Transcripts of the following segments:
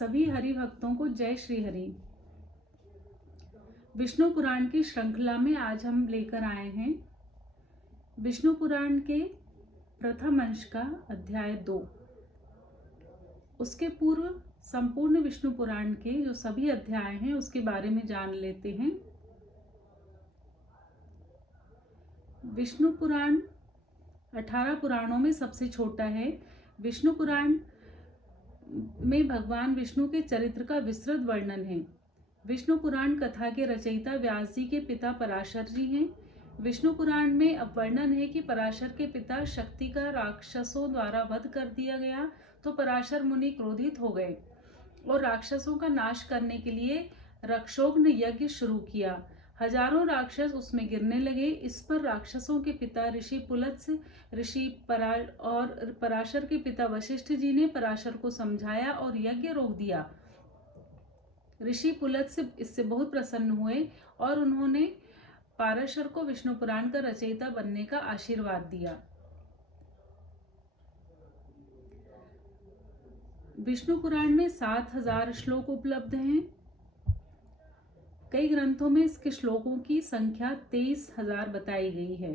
सभी हरि भक्तों को जय श्री हरि। विष्णु पुराण की श्रृंखला में आज हम लेकर आए हैं विष्णु पुराण के प्रथम अंश का अध्याय 2। उसके पूर्व संपूर्ण विष्णु पुराण के जो सभी अध्याय हैं उसके बारे में जान लेते हैं। विष्णु पुराण 18 पुराणों में सबसे छोटा है। विष्णु पुराण में भगवान विष्णु के चरित्र का विस्तृत वर्णन है। विष्णु पुराण कथा के रचयिता व्यास जी के पिता पराशर जी हैं। विष्णु पुराण में अब वर्णन है कि पराशर के पिता शक्ति का राक्षसों द्वारा वध कर दिया गया तो पराशर मुनि क्रोधित हो गए और राक्षसों का नाश करने के लिए रक्षोघ्न यज्ञ शुरू किया। हजारों राक्षस उसमें गिरने लगे। इस पर राक्षसों के पिता ऋषि पुलत्स्य और पराशर के पिता वशिष्ठ जी ने पराशर को समझाया और यज्ञ रोक दिया। ऋषि पुलत्स्य इससे बहुत प्रसन्न हुए और उन्होंने पराशर को विष्णु पुराण का रचयिता बनने का आशीर्वाद दिया। विष्णु पुराण में 7000 श्लोक उपलब्ध हैं। कई ग्रंथों में इसके श्लोकों की संख्या 23,000 बताई गई है।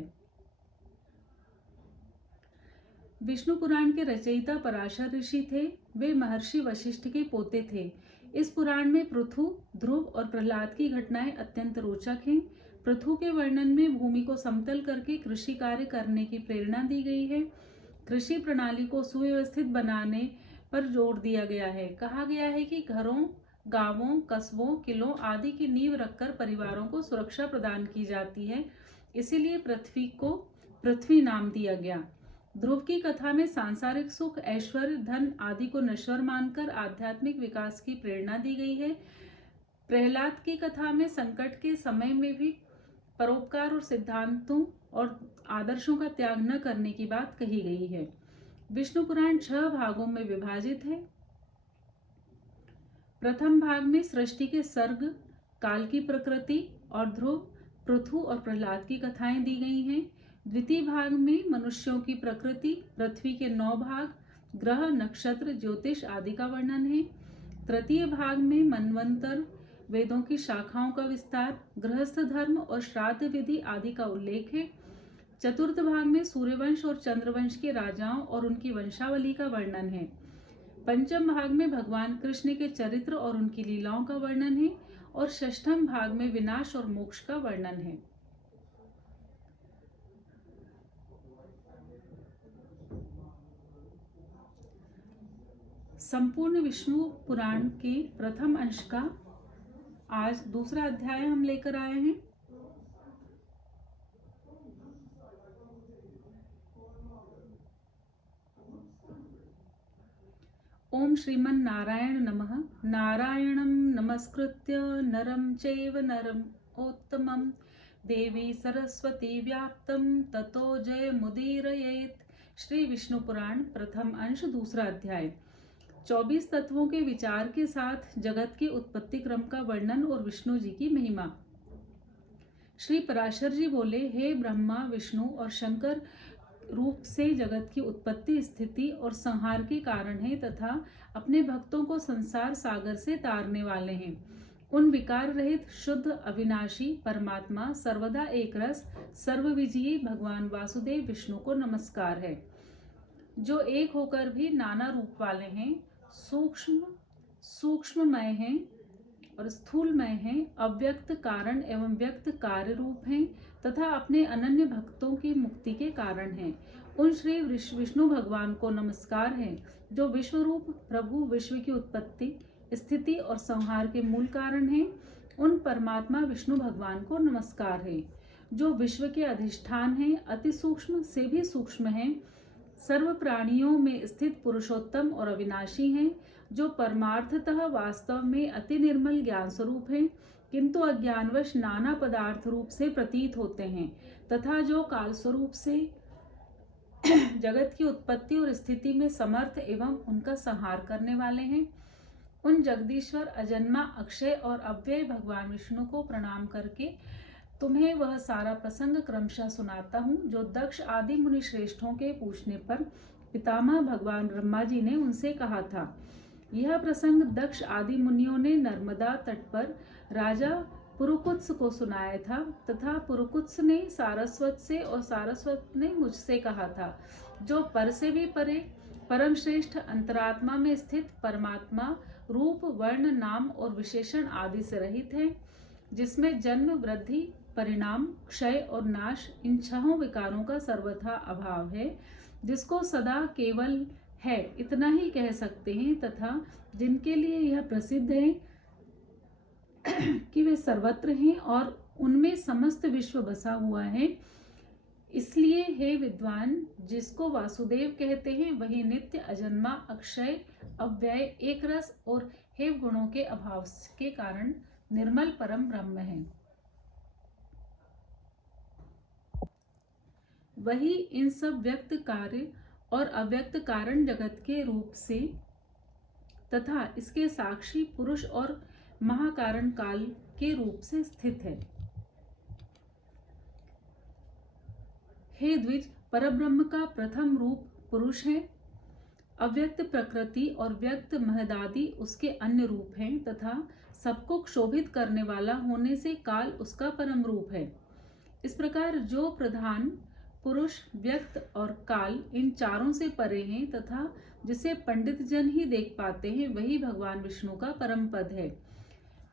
विष्णु पुराण के रचयिता पराशर ऋषि थे। वे महर्षि वशिष्ठ के पोते थे। इस पुराण में पृथु, ध्रुव और प्रहलाद की घटनाएं अत्यंत रोचक हैं। पृथु के वर्णन में भूमि को समतल करके कृषि कार्य करने की प्रेरणा दी गई है। कृषि प्रणाली को सुव्यवस्थित बनाने पर जोर दिया गया है। कहा गया है कि घरों, गांवों, कस्बों, किलों आदि की नींव रखकर परिवारों को सुरक्षा प्रदान की जाती है। इसीलिए पृथ्वी को पृथ्वी नाम दिया गया। ध्रुव की कथा में सांसारिक सुख, ऐश्वर्य, धन आदि को नश्वर मानकर आध्यात्मिक विकास की प्रेरणा दी गई है। प्रहलाद की कथा में संकट के समय में भी परोपकार और सिद्धांतों और आदर्शों का त्याग न करने की बात कही गई है। विष्णु पुराण 6 भागों में विभाजित है। प्रथम भाग में सृष्टि के सर्ग, काल की प्रकृति और ध्रुव, पृथु और प्रहलाद की कथाएं दी गई हैं। द्वितीय भाग में मनुष्यों की प्रकृति, पृथ्वी के 9 भाग, ग्रह, नक्षत्र, ज्योतिष आदि का वर्णन है। तृतीय भाग में मनवंतर, वेदों की शाखाओं का विस्तार, गृहस्थ धर्म और श्राद्ध विधि आदि का उल्लेख है। चतुर्थ भाग में सूर्यवंश और चंद्रवंश के राजाओं और उनकी वंशावली का वर्णन है। पंचम भाग में भगवान कृष्ण के चरित्र और उनकी लीलाओं का वर्णन है और षष्ठम भाग में विनाश और मोक्ष का वर्णन है। संपूर्ण विष्णु पुराण के प्रथम अंश का आज दूसरा अध्याय हम लेकर आए हैं। ओम श्रीमन नारायण नमः। नारायणं नमस्कृत्य नरं चैव नरोत्तमं देवी सरस्वती व्याप्तं ततो जय मुदीरयेत्। श्री विष्णु पुराण प्रथम अंश दूसरा अध्याय। 24 तत्वों के विचार के साथ जगत के उत्पत्ति क्रम का वर्णन और विष्णु जी की महिमा। श्री पराशर जी बोले, हे ब्रह्मा, विष्णु और शंकर रूप से जगत की उत्पत्ति, स्थिति और संहार के कारण है तथा अपने भक्तों को संसार सागर से तारने वाले हैं। उन विकार रहित शुद्ध अविनाशी परमात्मा सर्वदा एक रस सर्वविजयी भगवान वासुदेव विष्णु को नमस्कार है, जो एक होकर भी नाना रूप वाले हैं, सूक्ष्ममय हैं और स्थूलमय हैं, अव्यक्त कारण एवं व्यक्त कार्य रूप हैं तथा अपने अनन्य भक्तों की मुक्ति के कारण हैं। उन श्री विष्णु भगवान को नमस्कार है, जो विश्व रूप प्रभु, विश्व की उत्पत्ति, स्थिति और संहार के मूल कारण हैं। उन परमात्मा विष्णु भगवान को नमस्कार है, जो विश्व के अधिष्ठान हैं, अति सूक्ष्म से भी सूक्ष्म हैं, सर्व प्राणियों में स्थित पुरुषोत्तम और अविनाशी हैं, जो परमार्थतः वास्तव में अति निर्मल ज्ञान स्वरूप हैं, किंतु अज्ञानवश नाना पदार्थ रूप से प्रतीत होते हैं तथा जो काल स्वरूप से जगत की उत्पत्ति और स्थिति में समर्थ एवं उनका संहार करने वाले हैं। उन जगदीश्वर, अजन्मा, अक्षय और अव्यय भगवान विष्णु को प्रणाम करके तुम्हें वह सारा प्रसंग क्रमशः सुनाता हूँ, जो दक्ष आदि मुनि श्रेष्ठों के पूछने पर पितामह भगवान ब्रह्मा जी ने उनसे कहा था। यह प्रसंग दक्ष आदि मुनियों ने नर्मदा तट पर राजा पुरुकुत्स को सुनाया था तथा पुरुकुत्स ने सारस्वत से और सारस्वत ने मुझसे कहा था, जो पर से भी परे परम श्रेष्ठ अंतरात्मा में स्थित परमात्मा रूप वर्ण नाम और विशेषण आदि से रहित है, जिसमें जन्म वृद्धि परिणाम क्षय और नाश इन छहों विकारों का सर्वथा अभाव है, जिसको सदा केवल है इतना ही कह सकते हैं, तथा जिनके लिए यह प्रसिद्ध है कि वे सर्वत्र हैं और उनमें समस्त विश्व बसा हुआ है। इसलिए हे विद्वान, जिसको वासुदेव कहते हैं वही नित्य अजन्मा अक्षय अव्यय एक रस और हे गुणों के अभाव के कारण निर्मल परम ब्रह्म है। वही इन सब व्यक्त कार्य और अव्यक्त कारण जगत के रूप से तथा इसके साक्षी पुरुष और महाकारण काल के रूप से स्थित है। हे द्विज, परब्रह्म का प्रथम रूप पुरुष है। अव्यक्त प्रकृति और व्यक्त महदादि उसके अन्य रूप हैं तथा सबको क्षोभित करने वाला होने से काल उसका परम रूप है। इस प्रकार जो प्रधान पुरुष व्यक्त और काल इन चारों से परे हैं तथा जिसे पंडित जन ही देख पाते हैं, वही भगवान विष्णु का परम पद है।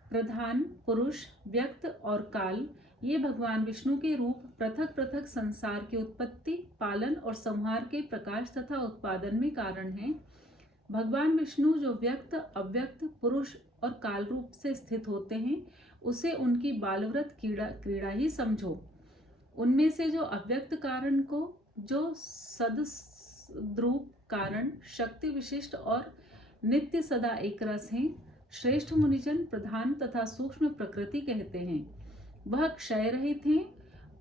प्रधान पुरुष व्यक्त और काल ये भगवान विष्णु के रूप पृथक पृथक संसार की उत्पत्ति पालन और संहार के प्रकाश तथा उत्पादन में कारण हैं। भगवान विष्णु जो व्यक्त अव्यक्त पुरुष और काल रूप से स्थित होते हैं, उसे उनकी बालव्रत क्रीड़ा ही समझो। उनमें से जो अव्यक्त कारण को जो सद्रूप कारण शक्ति विशिष्ट और नित्य सदा एक रस हैं, श्रेष्ठ मुनिजन प्रधान तथा सूक्ष्म प्रकृति कहते हैं। वह क्षय रहित हैं,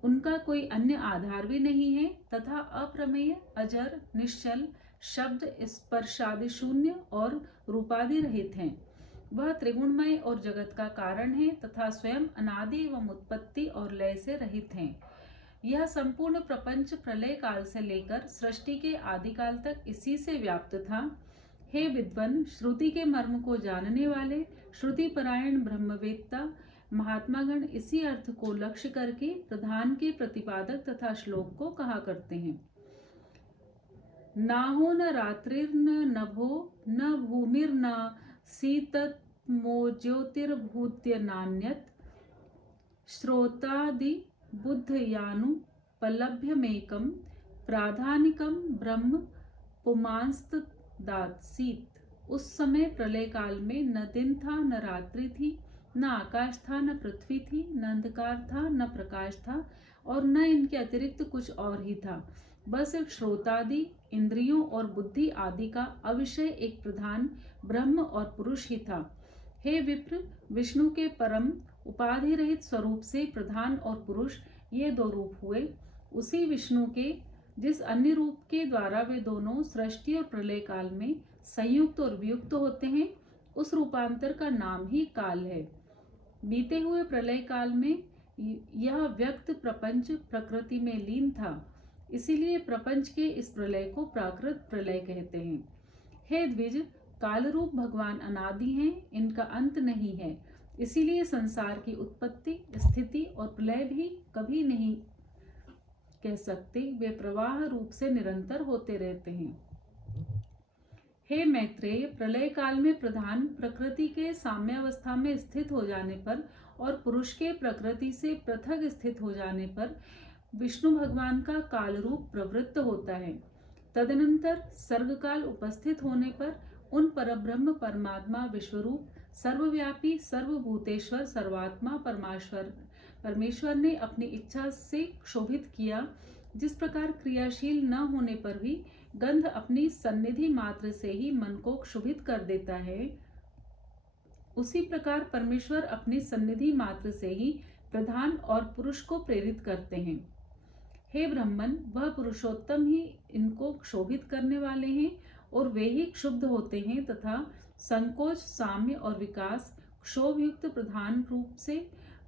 उनका कोई अन्य आधार भी नहीं है तथा अप्रमेय अजर निश्चल शब्द स्पर्शादि शून्य और रूपादि रहित हैं। वह त्रिगुणमय और जगत का कारण है तथा स्वयं अनादि एवं उत्पत्ति और लय से रहित हैं। यह संपूर्ण प्रपंच प्रलय काल से लेकर सृष्टि के आदि काल तक इसी से व्याप्त था। हे विद्वन, श्रुति के मर्म को जानने वाले श्रुति परायण ब्रह्मवेत्ता महात्मागण इसी अर्थ को लक्ष्य करके प्रधान के प्रतिपादक तथा श्लोक को कहा करते हैं। नाहो न रात्रिर्न नभो न भूमिर्न शीतमो ज्योतिर्भूत्य नान्यत श्रोतादि बुद्धयानुपलभ्यमेकं प्राधानिकं ब्रह्म पुमांस्तदासीत। उस समय प्रलय काल में न दिन था न रात्रि थी, न आकाश था न पृथ्वी थी, न अंधकार था न प्रकाश था और न इनके अतिरिक्त कुछ और ही था। बस एक श्रोतादि इंद्रियों और बुद्धि आदि का अविषय एक प्रधान ब्रह्म और पुरुष ही था। हे विप्र, विष्णु के परम उपाधि रहित स्वरूप से प्रधान और पुरुष ये दो रूप हुए। उसी विष्णु के जिस अन्य रूप के द्वारा वे दोनों सृष्टि और प्रलय काल में संयुक्त और वियुक्त होते हैं, उस रूपांतर का नाम ही काल है। बीते हुए प्रलय काल में यह व्यक्त प्रपंच प्रकृति में लीन था, इसीलिए प्रपंच के इस प्रलय को प्राकृत प्रलय कहते हैं। हे द्विज, काल रूप भगवान अनादि हैं, इनका अंत नहीं है, इसीलिए संसार की उत्पत्ति स्थिति और प्रलय भी कभी नहीं कह सकते, वे प्रवाह रूप से निरंतर होते रहते हैं। हे मैत्रेय, प्रलय काल में प्रधान प्रकृति के साम्यावस्था में स्थित हो जाने पर और पुरुष के प्रकृति से पृथक स्थित हो जाने पर विष्णु भगवान का काल रूप प्रवृत्त होता है। तदनंतर सर्गकाल उपस्थित होने पर उन परब्रह्म परमात्मा विश्वरूप सर्वव्यापी सर्वभूतेश्वर सर्वात्मा परमेश्वर ने अपनी इच्छा से क्षोभित किया। जिस प्रकार क्रियाशील न होने पर भी गंध अपनी सन्निधि मात्र से ही मन को क्षुभित कर देता है, उसी प्रकार परमेश्वर अपनी सन्निधि मात्र से ही प्रधान और पुरुष को प्रेरित करते हैं। हे ब्रह्मन, वह पुरुषोत्तम ही इनको क्षोभित करने वाले हैं और वे ही क्षुब्ध होते हैं तथा संकोच साम्य और विकास क्षोभयुक्त प्रधान रूप से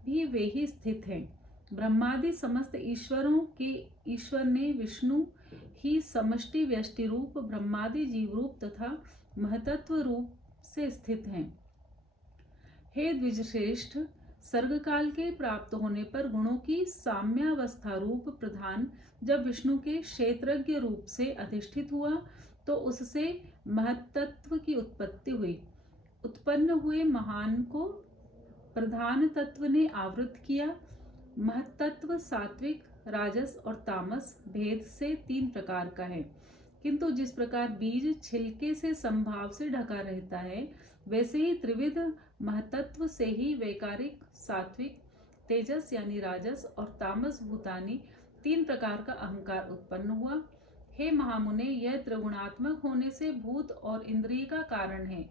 भी वे ही स्थित हैं। ब्रह्मादि समस्त ईश्वरों के ईश्वर ने विष्णु ही समष्टि व्यष्टि रूप ब्रह्मादि जीव रूप तथा महतत्व रूप से स्थित हैं। हे द्विजश्रेष्ठ, सर्गकाल के प्राप्त होने पर गुणों की साम्यावस्था रूप प्रधान जब विष्णु के क्षेत्रज्ञ रूप से अधिष्ठित हुआ तो उससे महत्तत्व की उत्पत्ति हुई। उत्पन्न हुए महान को प्रधान तत्व ने आवृत किया। महत्तत्व सात्विक, राजस और तामस भेद से 3 प्रकार का है, किंतु जिस प्रकार बीज छिलके से संभाव से ढका रहता है, वैसे ही त्रिविध महतत्व से ही वैकारिक, सात्विक, तेजस यानी राजस और तामस भूतानी 3 प्रकार का अहंकार उत्पन्न हुआ। हे महामुने, यह त्रिगुणात्मक होने से भूत और इंद्रिय का कारण है,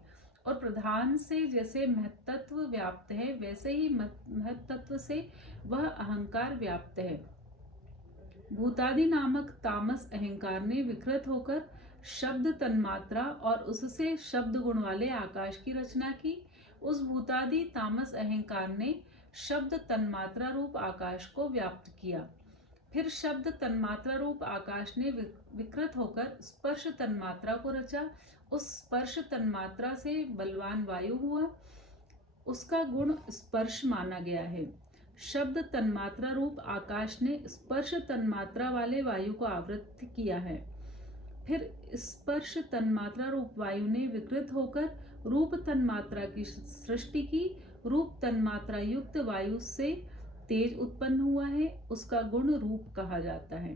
और प्रधान से जैसे महतत्व व्याप्त है वैसे ही महतत्व से वह अहंकार व्याप्त है। भूतादि नामक तामस अहंकार ने विकृत होकर शब्द तन्मात्रा और उससे शब्द गुण वाले आकाश की रचना की। उस भूतादि तामस अहंकार ने शब्द तन्मात्रा रूप आकाश को व्याप्त किया। फिर शब्द तन्मात्रा रूप आकाश ने विकृत होकर स्पर्श तन्मात्रा को रचा। उस स्पर्श तन्मात्रा से बलवान वायु हुआ, उसका गुण स्पर्श माना गया है। शब्द तन्मात्रा रूप आकाश ने स्पर्श तन्मात्रा वाले वायु को आवृत किया है। फिर स्पर्श तन्मात्रा रूप वायु ने विकृत होकर रूप तन्मात्रा की सृष्टि की। रूप तन्मात्रा युक्त वायु से तेज उत्पन्न हुआ है, उसका गुण रूप कहा जाता है।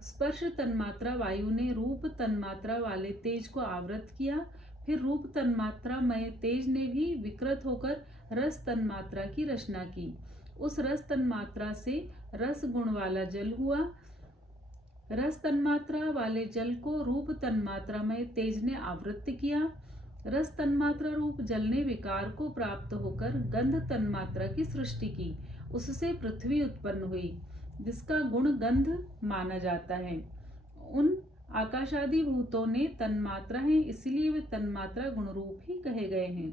स्पर्श तन्मात्रा वायु ने रूप तन्मात्रा वाले तेज को आवृत किया। फिर रूप तन्मात्रा मय तेज ने भी विकृत होकर रस तन्मात्रा की रचना की। उस रस तन्मात्रा से रस गुण वाला जल हुआ। रस तन्मात्रा वाले जल को रूप तन्मात्रा में तेज ने आवृत्त किया। रस तन्मात्रा रूप जल ने विकार को प्राप्त होकर गंध तन्मात्रा की सृष्टि की। उससे पृथ्वी उत्पन्न हुई, जिसका गुण गंध माना जाता है। उन आकाशादि भूतों ने तन्मात्रा हैं, इसलिए वे तन्मात्रा गुण रूप ही कहे गए हैं।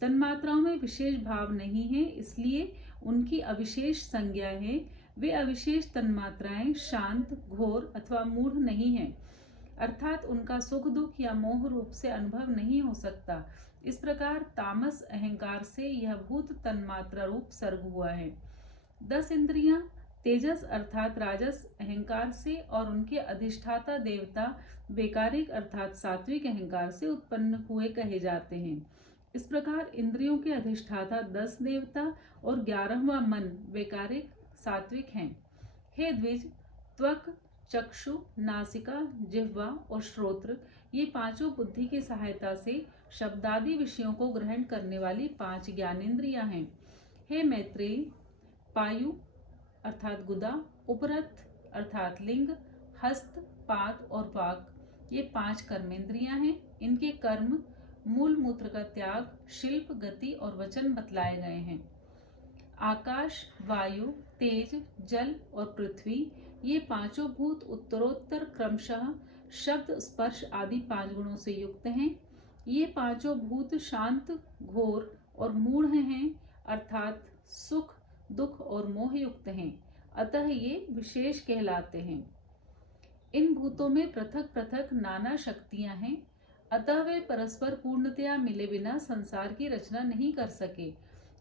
तन्मात्राओं में विशेष भाव नहीं है, इसलिए उनकी अविशेष संज्ञा है। वे अविशेष तन्मात्राएं शांत, घोर अथवा मूढ़ नहीं हैं, अर्थात उनका सुख दुख या मोह रूप से अनुभव नहीं हो सकता। इस प्रकार तामस अहंकार से यह भूत तन्मात्रा रूप सर्ग हुआ है। 10 इंद्रियां तेजस अर्थात राजस अहंकार से और उनके अधिष्ठाता देवता वैकारिक अर्थात सात्विक अहंकार से उत्पन्न हुए कहे जाते हैं। इस प्रकार इंद्रियों के अधिष्ठाता 10 देवता और 11वां मन वैकारिक सात्विक हैं। हे द्विज, त्वक, चक्षु, नासिका, जिह्वा और श्रोत्र ये पांचों बुद्धि की सहायता से शब्दादि विषयों को ग्रहण करने वाली 5 ज्ञानेंद्रियां हैं। हे मैत्रेय, पायु अर्थात गुदा, उपरथ अर्थात लिंग, हस्त, पाद और वाक ये 5 कर्मेंद्रियां हैं। इनके कर्म मूल मूत्र का त्याग, शिल्प, गति और वचन बतलाए गए हैं। आकाश, वायु, तेज, जल और पृथ्वी ये पांचों भूत उत्तरोत्तर क्रमशः शब्द, स्पर्श आदि 5 गुणों से युक्त हैं। ये पांचों भूत शांत, घोर और मूढ़ हैं, अर्थात सुख, दुख और मोह युक्त हैं, अतः ये विशेष कहलाते हैं। इन भूतों में पृथक पृथक नाना शक्तियां हैं, अतः वे परस्पर पूर्णतया मिले बिना संसार की रचना नहीं कर सके।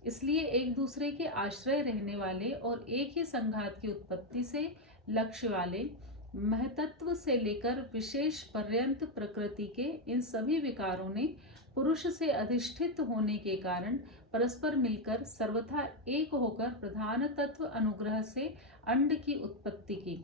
इसलिए एक दूसरे के आश्रय रहने वाले और एक ही संघात की उत्पत्ति से लक्ष्य वाले महतत्व से लेकर विशेष पर्यंत प्रकृति के इन सभी विकारों ने पुरुष से अधिष्ठित होने के कारण परस्पर मिलकर सर्वथा एक होकर प्रधान तत्व अनुग्रह से अंड की उत्पत्ति की।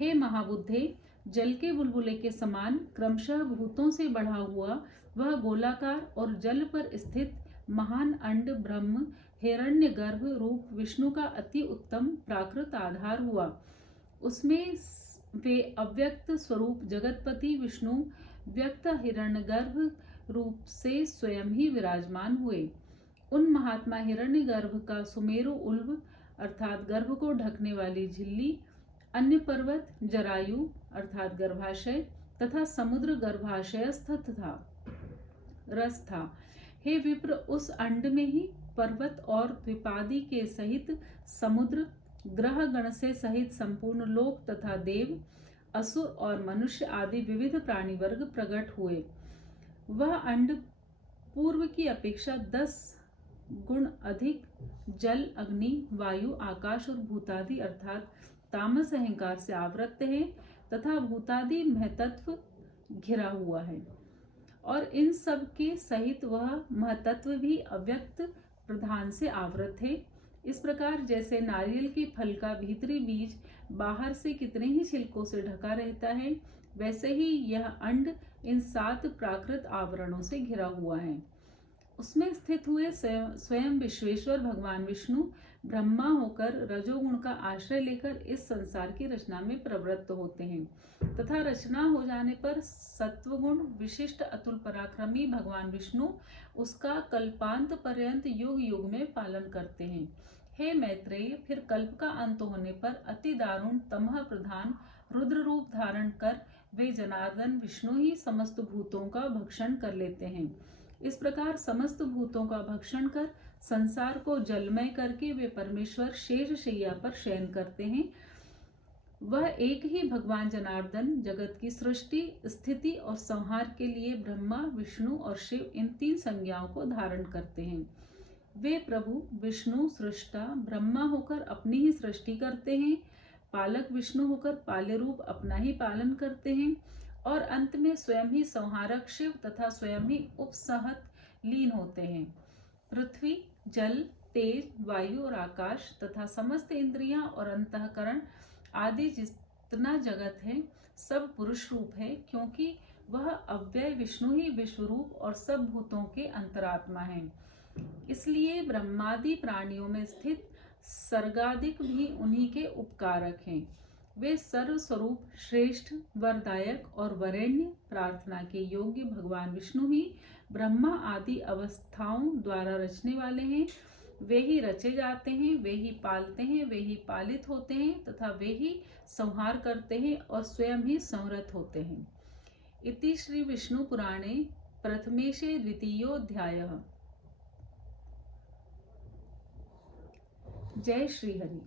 हे महाबुद्धे, जल के बुलबुले के समान क्रमशः भूतों से बढ़ा हुआ वह गोलाकार और जल पर स्थित महान अंड ब्रह्म हिरण्यगर्भ रूप विष्णु का अति उत्तम प्राकृत आधार हुआ। उसमें वे अव्यक्त स्वरूप जगतपति विष्णु व्यक्त हिरण्यगर्भ रूप से स्वयं ही विराजमान हुए। उन महात्मा हिरण्यगर्भ का सुमेरु उल्ब अर्थात गर्भ को ढकने वाली झिल्ली, अन्य पर्वत जरायु अर्थात गर्भाशय तथा समुद्र गर्भाशयस्थ था रस था। हे विप्र, उस अंड में ही पर्वत और द्विपादी के सहित समुद्र, ग्रह गण से सहित संपूर्ण लोक तथा देव, असुर और मनुष्य आदि विविध प्राणी वर्ग प्रकट हुए। वह अंड पूर्व की अपेक्षा 10 गुण अधिक जल, अग्नि, वायु, आकाश और भूतादि अर्थात तामस अहंकार से आवृत्त है तथा भूतादि महतत्व घिरा हुआ है और इन सब के सहित वह महतत्व भी अव्यक्त प्रधान से आवृत है। इस प्रकार जैसे नारियल के फल का भीतरी बीज बाहर से कितने ही छिलकों से ढका रहता है, वैसे ही यह अंड इन 7 प्राकृत आवरणों से घिरा हुआ है। उसमें स्थित हुए स्वयं विश्वेश्वर भगवान विष्णु ब्रह्मा होकर रजोगुण का आश्रय लेकर इस संसार की रचना में प्रवृत्त होते हैं तथा रचना हो जाने पर सत्वगुण विशिष्ट अतुल पराक्रमी भगवान विष्णु उसका कल्पांत पर्यंत युग युग में पालन करते हैं। हे मैत्रेय, फिर कल्प का अंत होने पर अति दारुण तमह प्रधान रुद्र रूप धारण कर वे जनार्दन विष्णु ही समस्त भूतों का भक्षण कर लेते हैं। इस प्रकार समस्त भूतों का भक्षण कर संसार को जलमय करके वे परमेश्वर शेष शैया पर शयन करते हैं। वह एक ही भगवान जनार्दन जगत की सृष्टि, स्थिति और संहार के लिए ब्रह्मा, विष्णु और शिव इन 3 संज्ञाओं को धारण करते हैं। वे प्रभु विष्णु सृष्टा ब्रह्मा होकर अपनी ही सृष्टि करते हैं, पालक विष्णु होकर पाल्य रूप अपना ही पालन करते हैं और अंत में स्वयं ही संहारक शिव तथा स्वयं ही उपसहत लीन होते हैं। पृथ्वी, जल, तेज, वायु और आकाश तथा समस्त इंद्रियां और अंतःकरण आदि जितना जगत है सब पुरुष रूप है, क्योंकि वह अव्यय विष्णु ही विश्वरूप और सब भूतों के अंतरात्मा है। इसलिए ब्रह्मादि प्राणियों में स्थित सर्गादिक भी उन्हीं के उपकारक हैं। वे सर्व स्वरूप श्रेष्ठ, वरदायक और वरेण्य प्रार्थना के योग्य भगवान विष्णु ही ब्रह्मा आदि अवस्थाओं द्वारा रचने वाले हैं। वे ही रचे जाते हैं, वे ही पालते हैं, वे ही पालित होते हैं तथा वे ही संहार करते हैं और स्वयं ही संहृत होते हैं। इति श्री विष्णु पुराणे प्रथमेशे द्वितीयोऽध्यायः। जय श्री हरि।